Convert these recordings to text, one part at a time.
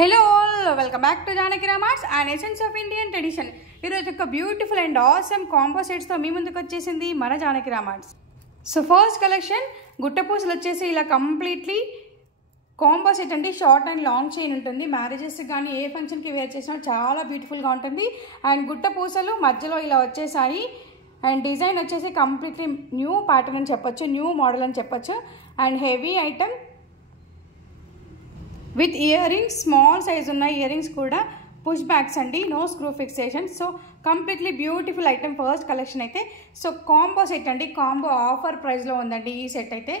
Hello all, welcome back to Janaki Ramarts and Essence of Indian Tradition. ఈరోజు ఒక beautiful and awesome combo సెట్స్తో మీ ముందుకు వచ్చేసింది మన Janaki రామార్ట్స్. So first collection గుట్టపూసలు వచ్చేసి ఇలా కంప్లీట్లీ కాంబో సెట్ అండి. షార్ట్ అండ్ లాంగ్ చైన్ ఉంటుంది. మ్యారేజెస్ కానీ ఏ ఫంక్షన్కి వేర్ చేసినా చాలా బ్యూటిఫుల్గా ఉంటుంది. అండ్ గుట్టపూసలు మధ్యలో ఇలా వచ్చేసాయి. అండ్ డిజైన్ వచ్చేసి కంప్లీట్లీ న్యూ ప్యాటర్న్ అని చెప్పొచ్చు, న్యూ మోడల్ అని చెప్పొచ్చు. And heavy item with ear rings, small size ఉన్న ఇయర్ రింగ్స్ కూడా పుష్ బ్యాక్స్ అండి, no screw fixation. So completely beautiful item first collection అయితే. సో కాంబో సెట్ అండి, కాంబో ఆఫర్ ప్రైస్లో ఉందండి ఈ సెట్ అయితే.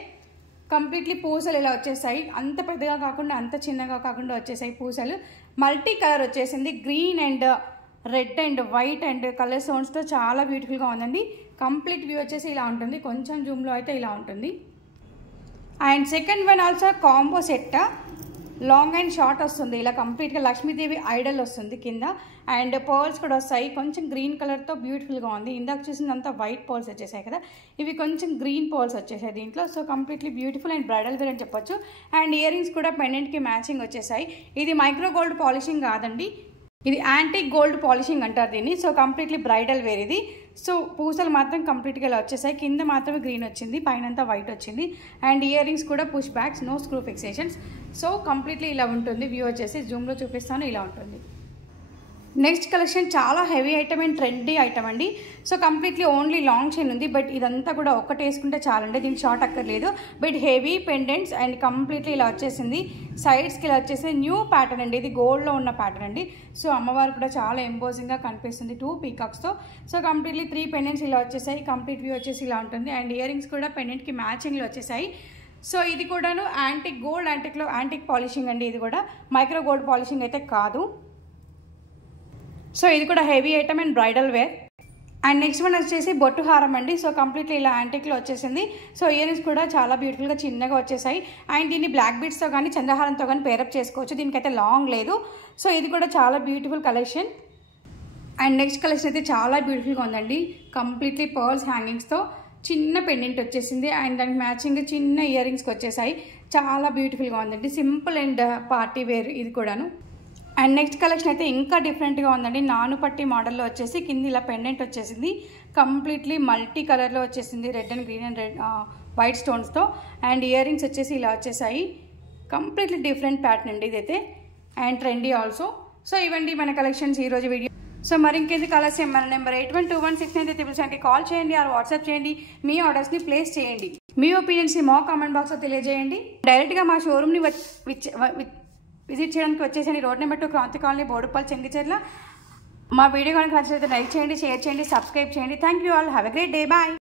కంప్లీట్లీ పూసలు ఇలా వచ్చేసాయి, అంత పెద్దగా కాకుండా అంత చిన్నగా కాకుండా వచ్చేసాయి పూసలు. మల్టీ కలర్ వచ్చేసింది, green and red and white and colour స్టోన్స్తో చాలా బ్యూటిఫుల్గా ఉందండి. కంప్లీట్ వ్యూ వచ్చేసి ఇలా ఉంటుంది, కొంచెం జూమ్లో అయితే ఇలా ఉంటుంది. And second one also combo set, long and short వస్తుంది. ఇలా కంప్లీట్గా లక్ష్మీదేవి ఐడల్ వస్తుంది కింద. అండ్ పర్ల్స్ కూడా వస్తాయి, కొంచెం గ్రీన్ కలర్తో బ్యూటిఫుల్గా ఉంది. ఇందాక చూసిందంతా వైట్ పర్ల్స్ వచ్చేసాయి కదా, ఇవి కొంచెం గ్రీన్ పర్ల్స్ వచ్చేసాయి దీంట్లో. So completely beautiful and bridal wear అని చెప్పొచ్చు. అండ్ ఇయర్ రింగ్స్ కూడా పెండెంట్కి మ్యాచింగ్ వచ్చేసాయి. ఇది మైక్రో గోల్డ్ పాలిషింగ్ కాదండి, ఇది యాంటిక్ గోల్డ్ పాలిషింగ్ అంటారు దీన్ని. సో కంప్లీట్లీ బ్రైడల్ వేర్ ఇది. సో పూసలు మాత్రం కంప్లీట్గా ఇలా వచ్చేసాయి, కింద మాత్రమే గ్రీన్ వచ్చింది, పైనంతా వైట్ వచ్చింది. అండ్ ఇయర్ రింగ్స్ కూడా push backs, no screw fixations. So completely ఇలా ఉంటుంది వ్యూ వచ్చేసి. జూమ్లో చూపిస్తాను, ఇలా ఉంటుంది. నెక్స్ట్ కలెక్షన్ చాలా heavy item and trendy item అండి. So completely only long chain ఉంది, బట్ ఇదంతా కూడా ఒక్కటి వేసుకుంటే చాలండి, దీనికి షార్ట్ అక్కర్లేదు. But heavy pendants and completely ఇలా వచ్చేసింది. సైడ్స్కి ఇలా వచ్చేసి న్యూ ప్యాటర్న్ అండి, ఇది గోల్డ్లో ఉన్న ప్యాటర్న్ అండి. సో అమ్మవారు కూడా చాలా ఎంపోజింగ్గా కనిపిస్తుంది 2 పీకాక్స్తో. సో కంప్లీట్లీ 3 పెండెంట్స్ ఇలా వచ్చేసాయి. కంప్లీట్ వ్యూ వచ్చేసి ఇలా ఉంటుంది. అండ్ ఇయర్ రింగ్స్ కూడా పెండెంట్కి మ్యాచింగ్లో వచ్చేసాయి. సో ఇది కూడాను యాంటిక్ గోల్డ్, యాంటిక్లో యాంటిక్ పాలిషింగ్ అండి. ఇది కూడా మైక్రో గోల్డ్ పాలిషింగ్ అయితే కాదు. సో ఇది కూడా heavy item and bridal wear. And next one వచ్చేసి బొట్టు హారం అండి. సో కంప్లీట్లీ ఇలా యాంటిక్లో వచ్చేసింది. సో ఇయర్ రింగ్స్ కూడా చాలా బ్యూటిఫుల్గా చిన్నగా వచ్చేసాయి. అండ్ దీన్ని బ్లాక్ బీడ్స్తో కానీ చంద్రహారంతో కానీ పేరప్ చేసుకోవచ్చు, దీనికైతే లాంగ్ లేదు. సో ఇది కూడా చాలా beautiful collection. And next collection అయితే చాలా బ్యూటిఫుల్గా ఉందండి. కంప్లీట్లీ పర్ల్స్ హ్యాంగింగ్స్తో చిన్న పెండెంట్ వచ్చేసింది. అండ్ దానికి మ్యాచింగ్ చిన్న ఇయర్ రింగ్స్కి వచ్చేసాయి. చాలా బ్యూటిఫుల్గా ఉందండి, సింపుల్ అండ్ పార్టీ వేర్ ఇది కూడాను. అండ్ నెక్స్ట్ కలెక్షన్ అయితే ఇంకా డిఫరెంట్గా ఉందండి. నానుపట్టి మోడల్లో వచ్చేసి కింద ఇలా పెండెంట్ వచ్చేసింది. కంప్లీట్లీ మల్టీ కలర్లో వచ్చేసింది, red and green and red white స్టోన్స్తో. అండ్ ఇయర్ రింగ్స్ వచ్చేసి ఇలా వచ్చేసాయి. కంప్లీట్లీ డిఫరెంట్ ప్యాటర్న్ అండి ఇదైతే, అండ్ ట్రెండీ ఆల్సో. సో ఇవండి మన కలెక్షన్స్ ఈరోజు వీడియో. సో మరి ఇంకెందుకు ఆలస్యం, మన నెంబర్ 812169 కాల్ చేయండి ఆర్ వాట్సాప్ చేయండి. మీ ఆర్డర్స్ని ప్లేస్ చేయండి. మీ ఒపీనియన్స్ని మా కామెంట్ బాక్స్లో తెలియజేయండి. డైరెక్ట్గా మా షోరూమ్ని విజిట్ చేయడానికి వచ్చేసండి. Road number 2 Kranti colony, Bodupalli, Chengicherla. మా వీడియో కనుక నచ్చినట్లయితే లైక్ చేయండి, షేర్ చేయండి, సబ్స్క్రైబ్ చేయండి. Thank you all, have a great day, bye.